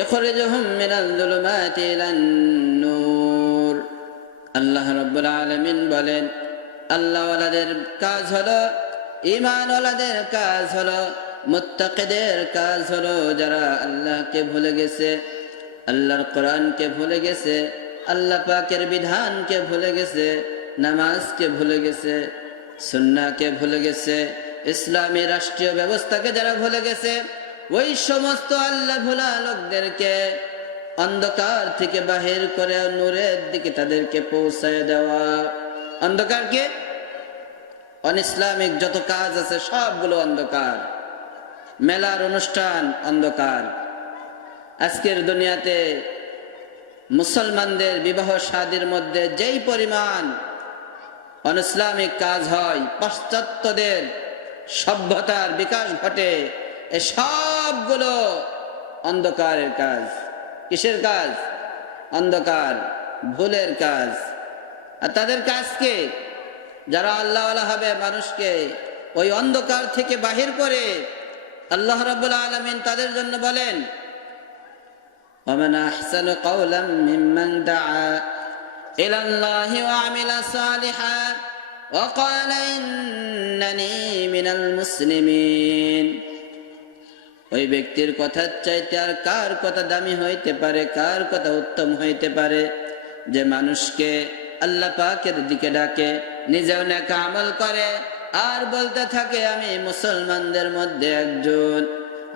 ইখরিজুহুম মিনাল যুলুমাতি ইলান নূর। আল্লাহ রাব্বুল আলামিন বলেন, আল্লাহওয়ালাদের কাজ হলো, ঈমানওয়ালাদের কাজ হলো, মুত্তাকিদের কাজ হলো যারা আল্লাহকে ভুলে গেছে, আল্লাহর কোরআনকে ভুলে গেছে, আল্লাহ পাকের বিধানকে ভুলে গেছে, নামাজকে ভুলে গেছে, সুন্নাহকে ভুলে গেছে, ইসলামী রাষ্ট্রীয় ব্যবস্থাকে যারা ভুলে গেছে, ওই সমস্ত আল্লাহ ভোলা লোকদেরকে অন্ধকার থেকে বাহির করে নূরের দিকে তাদেরকে পৌঁছায় দেওয়া। অন্ধকারকে, অন ইসলামিক যত কাজ আছে সবগুলো অন্ধকার, মেলার অনুষ্ঠান অন্ধকার। আজকের দুনিয়াতে মুসলমানদের বিবাহ শাদীর মধ্যে যেই পরিমাণ অন ইসলামিক কাজ হয়, পাশ্চাত্যদের সভ্যতার বিকাশ ঘটে, এ সবগুলো অন্ধকারের কাজ। কিসের কাজ? অন্ধকার, ভুলের কাজ। আর তাদের কাজকে, যারা আল্লাহওয়ালা হবে, মানুষকে ওই অন্ধকার থেকে বাহির করে, আল্লাহ রাব্বুল আলামিন তাদের জন্য বলেন, ওয়ামান আহসানু কাওলাম মিম্মান দাআ ইলাল্লাহি ওয়া আমিলা সালিহান ওয়া ক্বালা ইন্নানী মিনাল মুসলিমিন। ওই ব্যক্তির কথার চাইতে আর কার কথা দামি হইতে পারে, কার কথা উত্তম হইতে পারে, যে মানুষকে আল্লাহ পাকের দিকে ডাকে, নিজেও নেক আমল করে, আর বলতে থাকে আমি মুসলমানদের মধ্যে একজন।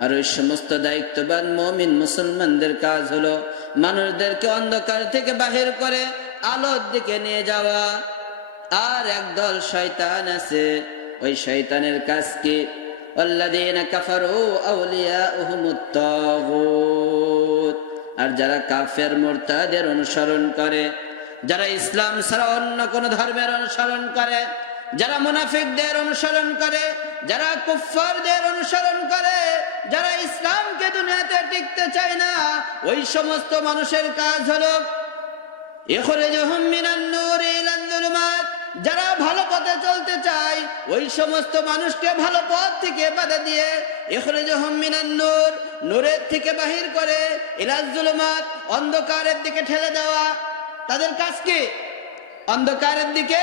আর ওই সমস্ত দায়িত্ববান মুমিন মুসলমানদের কাজ হলো মানুষদেরকে অন্ধকার থেকে বাহির করে আলোর দিকে নিয়ে যাওয়া। আর একদল শয়তান আছে, ওই শয়তানের কাজ কি? ওয়াল্লাযীনা কাফারু আউলিয়াউহুমুত তাগুত। আর যারা কাফের মুরতাদের অনুসরণ করে, যারা ইসলাম ছাড়া অন্য কোন ধর্মের অনুসরণ করে, যারা মুনাফিকদের অনুসরণ করে, যারা কুফফারদের অনুসরণ করে, যারা ইসলামকে দুনিয়াতে টিকতে চায় না, ওই সমস্ত মানুষের কাজ হলো ইখরিজুহুম মিনান নূরি ইলান যুলুমাত। যারা ভালো পথে চলতে চায়, ওই সমস্ত মানুষকে ভালো পথ থেকে বাধা দিয়ে ইখরিজুহুম মিনান নূর, নূরের থেকে বাহির করে, ইলাজ যুলুমাত, অন্ধকারের দিকে ঠেলে দেওয়া। তাদের কাজ কি? অন্ধকারের দিকে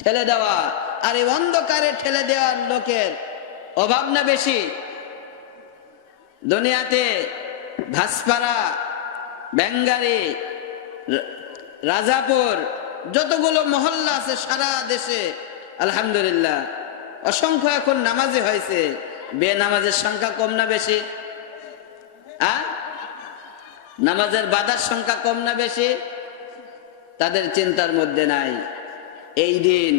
ঠেলে দেওয়া। আর এই অন্ধকারে ঠেলে দেওয়ার লোকের অভাব না বেশি? দুনিয়াতে ভাসপাড়া, বেঙ্গারি, রাজাপুর, যতগুলো মহল্লা আছে সারা দেশে, আলহামদুলিল্লাহ অসংখ্য এখন নামাজি হয়েছে। বেনামাজের সংখ্যা কম না বেশি? নামাজের বাধার সংখ্যা কম না বেশি? তাদের চিন্তার মধ্যে নাই এই দিন,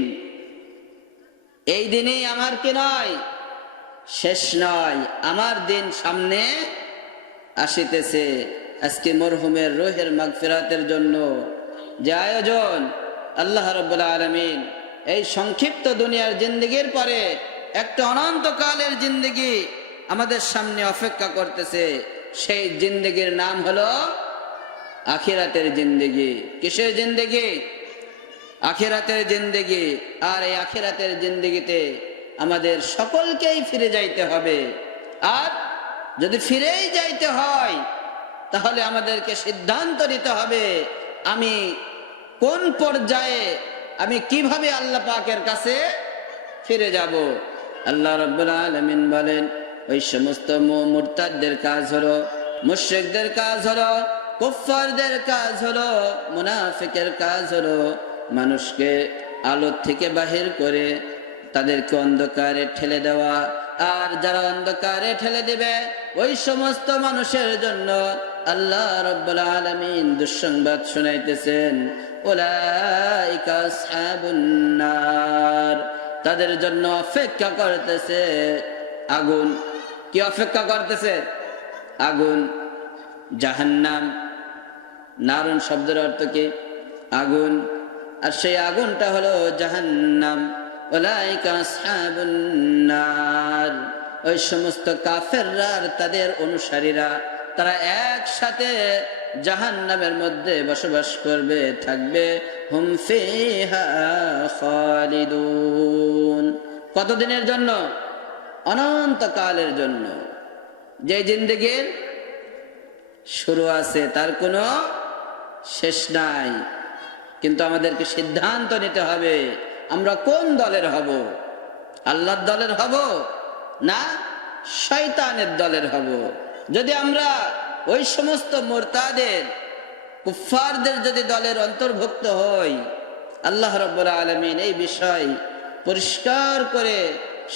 এই দিনই আমার কি নয়, শেষ নয়, আমার দিন সামনে আসিতেছে। আজকে মরহুমের রূহের মাগফিরাতের জন্য যে আয়োজন, আল্লাহ রাব্বুল আলামিন এই সংক্ষিপ্ত দুনিয়ার জিন্দেগির পরে একটা অনন্তকালের জিন্দেগি আমাদের সামনে অপেক্ষা করতেছে। সেই জিন্দেগির নাম হলো আখিরাতের জিন্দেগি। কিসের জিন্দেগি? আখিরাতের জিন্দেগি। আর এই আখিরাতের জিন্দেগিতে আমাদের সকলকেই ফিরে যাইতে হবে। আর যদি ফিরেই যাইতে হয়, তাহলে আমাদেরকে সিদ্ধান্ত নিতে হবে আমি কোন পর্যায়ে, আমি কিভাবে আল্লাহ পাকের কাছে ফিরে যাব। আল্লাহ রাব্বুল আলামিন বলেন, ওই সমস্ত মুরতাদদের কাজ হলো, মুশরিকদের কাজ হলো, কুফফারদের কাজ হলো, মুনাফিকের কাজ হলো মানুষকে আলো থেকে বাহির করে তাদেরকে অন্ধকারে ঠেলে দেওয়া। আর যারা অন্ধকারে ঠেলে দিবে, ওই সমস্ত মানুষের জন্য আল্লাহ রাব্বুল আলামিন দুঃসংবাদ শুনাইতেছেন, উলাইকা আসহাবুন নার। তাদের জন্য অপেক্ষা করতেছে আগুন। কি অপেক্ষা করতেছে? আগুন, জাহান্নাম। নারুন শব্দের অর্থ কি? আগুন। আর সেই আগুনটা হলো জাহান্নাম। উলাইকা আসহাবুন নার। ওই সমস্ত কাফেররা আর তাদের অনুসারীরা, তারা একসাথে জাহান্নামের মধ্যে বসবাস করবে, থাকবে। হুম ফিহা খালিদুন। কতদিনের জন্য? অনন্তকালের জন্য। যে জিন্দেগির শুরু আছে, তার কোনো শেষ নাই। কিন্তু আমাদেরকে সিদ্ধান্ত নিতে হবে আমরা কোন দলের হব, আল্লাহর দলের হব না শয়তানের দলের হব। যদি আমরা ওই সমস্ত মুরতাদের কুফফারদের যদি দলের অন্তর্ভুক্ত হই, আল্লাহ রাব্বুল আলামিন এই বিষয় পরিষ্কার করে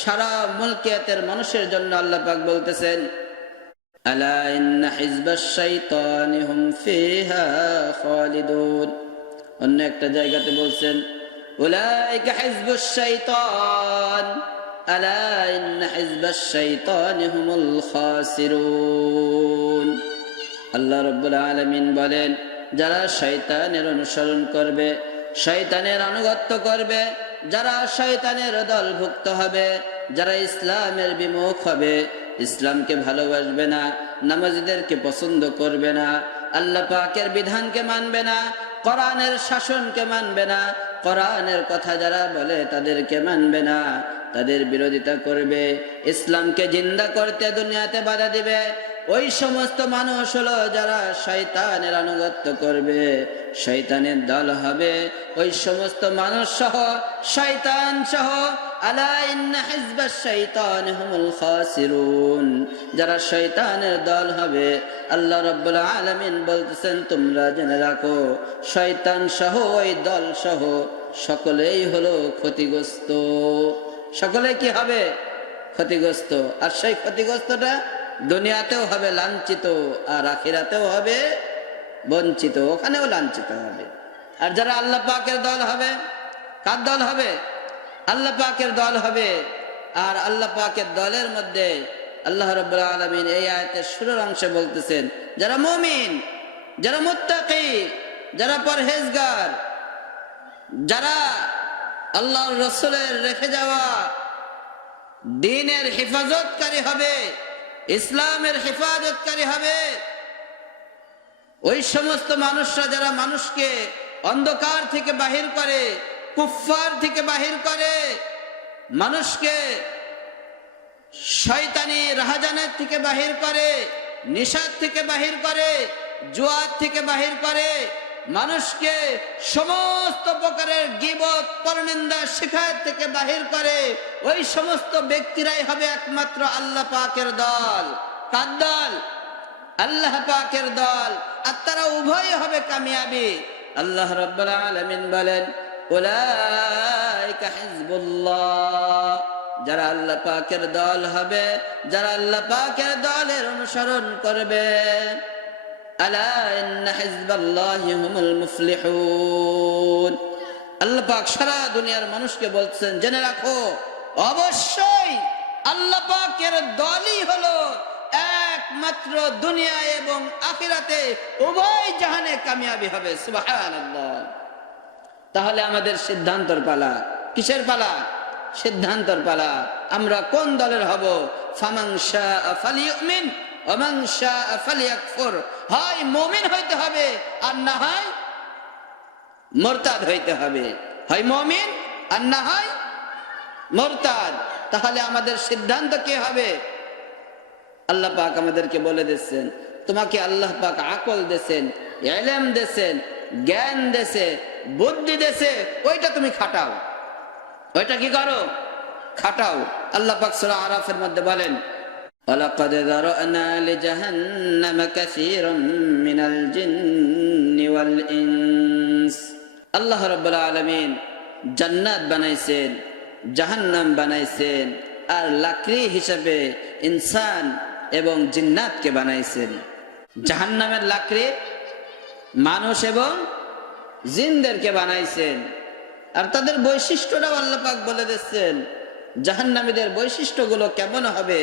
সারা মুলকিয়াতের মানুষের জন্য আল্লাহ পাক বলতেছেন, আলা ইন্না হিজবাশ শাইতানি হুম ফিহা খালিদুন। অন্য একটা জায়গাতে বলছেন, উলাইকা হিজবুশ শাইতান আলা ইন্না হিজবাশ শাইতানি হুমুল খাসিরুন। আল্লাহ রাব্বুল আলামিন বলেন, যারা শয়তানের অনুসরণ করবে, শয়তানের আনুগত্য করবে, যারা শয়তানের দলভুক্ত হবে, যারা ইসলামের বিমুখ হবে, ইসলামকে ভালোবাসবে না, নামাজীদেরকে পছন্দ করবে না, আল্লাহ পাকের বিধানকে মানবে না, কোরআনের শাসনকে মানবে না, কোরআনের কথা যারা বলে তাদেরকে মানবে না, তাদের বিরোধিতা করবে, ইসলামকে জিন্দা করতে দুনিয়াতে বাধা দিবে, ওই সমস্ত মানুষ হলো যারা শয়তানের আনুগত্য করবে, শয়তানের দল হবে। ওই সমস্ত মানুষ সহ শয়তান সহ, আলা ইন্না হিজবাশ শাইতানি হুমুল খাসিরুন, যারা শয়তানের দল হবে, আল্লাহ রাব্বুল আলামিন বলতেছেন তোমরা জেনে রাখো শয়তান সহ ওই দল সহ সকলেই হলো ক্ষতিগ্রস্ত। সকলে কি হবে? ক্ষতিগ্রস্ত। আর সেই ক্ষতিগ্রস্তটা দুনিয়াতেও হবে লাঞ্ছিত, আর আখিরাতেও হবে বঞ্চিত, ওখানেও লাঞ্ছিত হবে। আর যারা আল্লাহ পাকের দল হবে, কার দল হবে? আল্লাহ পাকের দল হবে। আর আল্লাহ পাকের দলের মধ্যে আল্লাহ রাব্বুল আলামিন এই আয়াতের শুরুর অংশে বলতেছেন, যারা মুমিন, যারা মুত্তাকি, যারা পরহেজগার, যারা আল্লাহর রাসূলের রেখে যাওয়া দ্বীনের হেফাজতকারী হবে, ইসলামের হেফাজতকারী হবে, ওই সমস্ত মানুষরা যারা মানুষকে অন্ধকার থেকে বাহির করে, কুফফার থেকে বাহির করে, মানুষকে শয়তানি রাহাজানের থেকে বাহির করে, নিশাদ থেকে বাহির করে, জুয়ার থেকে বাহির করে, মানুষকে সমস্ত প্রকারের গীবত, পরনিন্দা, শিকায়ত থেকে বাহির করে, ওই সমস্ত ব্যক্তিরাই হবে একমাত্র আল্লাহ পাকের দল। কার দল? আল্লাহ পাকের দল। আর তারা উভয় হবে কামিয়াবি। আল্লাহ রাব্বুল আলামিন বলেন, উলাইকা হিজবুল্লাহ, যারা আল্লাহ পাকের দল হবে, যারা আল্লাহ পাকের দলের অনুসরণ করবে, আলা ইন্না হিজবাল্লাহি হুমুল মুফলিহুন। আল্লাহ পাক সারা দুনিয়ার মানুষকে বলছেন, জেনে রাখো অবশ্যই আল্লাহ পাকের দলই হলো একমাত্র দুনিয়া এবং আখিরাতে উভয় জাহানে কামিয়াবি হবে। সুবহানাল্লাহ। তাহলে আমাদের সিদ্ধান্তর পালা। কিসের পালা? সিদ্ধান্তর পালা। আমরা কোন দলের হব? ফামান শাআ ফালিউমিন ওয়া মান শাআ ফালিয়াকফুর। হয় মুমিন হইতে হবে, আর না হয় মুরতাদ হইতে হবে। হয় মুমিন আর না হয় মুরতাদ। তাহলে আমাদের সিদ্ধান্ত কি হবে? আল্লাহ পাক আমাদেরকে বলে দিচ্ছেন, তোমাকে আল্লাহ পাক আকল দিয়েছেন, ইলম দিয়েছেন, জ্ঞান দিয়েছে, বুদ্ধি দিয়েছে, ওইটা তুমি খাটাও। ওইটা কি করো? খাটাও। আল্লাহ পাক সূরা আরাফের মধ্যে বলেন, ওয়ালাকাদ যারানা লিজাহান্নামা কাসীরাম মিনাল জিন্নি ওয়াল ইনস। আল্লাহ রাব্বুল আলামিন জান্নাত বানাইছেন, জাহান্নাম বানাইছেন, আর লাকড়ি হিসেবে ইনসান এবং জিন্নাতকে বানাইছেন। জাহান্নামের লাকড়ি মানুষ এবং জিনদেরকে বানাইছেন। আর তাদের বৈশিষ্ট্যটাও আল্লাহ পাক বলে দিচ্ছেন, জাহান্নামীদের বৈশিষ্ট্যগুলো কেমন হবে,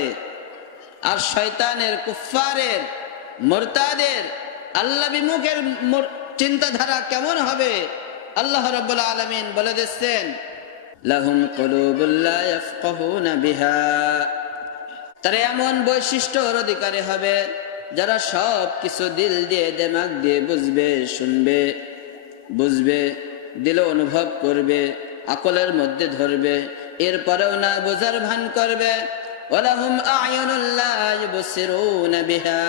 আর শয়তানের, কুফফারের, মুরতাদের, আল্লাহ বিমুখের চিন্তাধারা কেমন হবে। আল্লাহ রাব্বুল আলামিন বলে দিচ্ছেন, লাহুম কুলুবুল লা ইয়াফকাহুনা বিহা। তারা এমন বৈশিষ্ট্যর অধিকারী হবে যারা সব কিছু দিল দিয়ে, দিমাগ দিয়ে বুঝবে, শুনবে, বুঝবে, দিলে অনুভব করবে, আকলের মধ্যে ধরবে, এরপরেও না বোঝার ভান করবে। ওয়ালাহুম আ'য়ুনুল লা ইউবসিরুনা বিহা।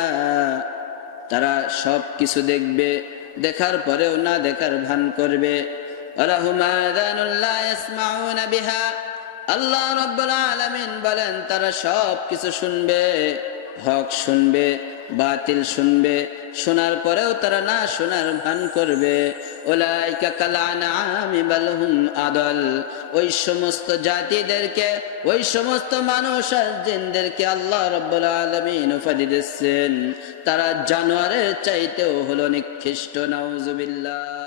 তারা সব কিছু দেখবে, দেখার পরেও না দেখার ভান করবে। ওয়ালাহুম আযানুন লা ইয়াসমাউনা বিহা, আল্লাহ রাব্বুল আলামিন বলেন তারা সব কিছু শুনবে, হক শুনবে, বাতিল শুনবে, শোনার পরেও তারা না শোনার ভান করবে। উলাইকা কাল আনআমি বাল হুম আদাল, ওই সমস্ত জাতিদেরকে, ওই সমস্ত মানুষ আর জিনদেরকে আল্লাহ রাব্বুল আলামিন উপাধি দিচ্ছেন তারা জানোয়ারের চাইতেও হলো নিকৃষ্ট। নাউজুবিল্লাহ।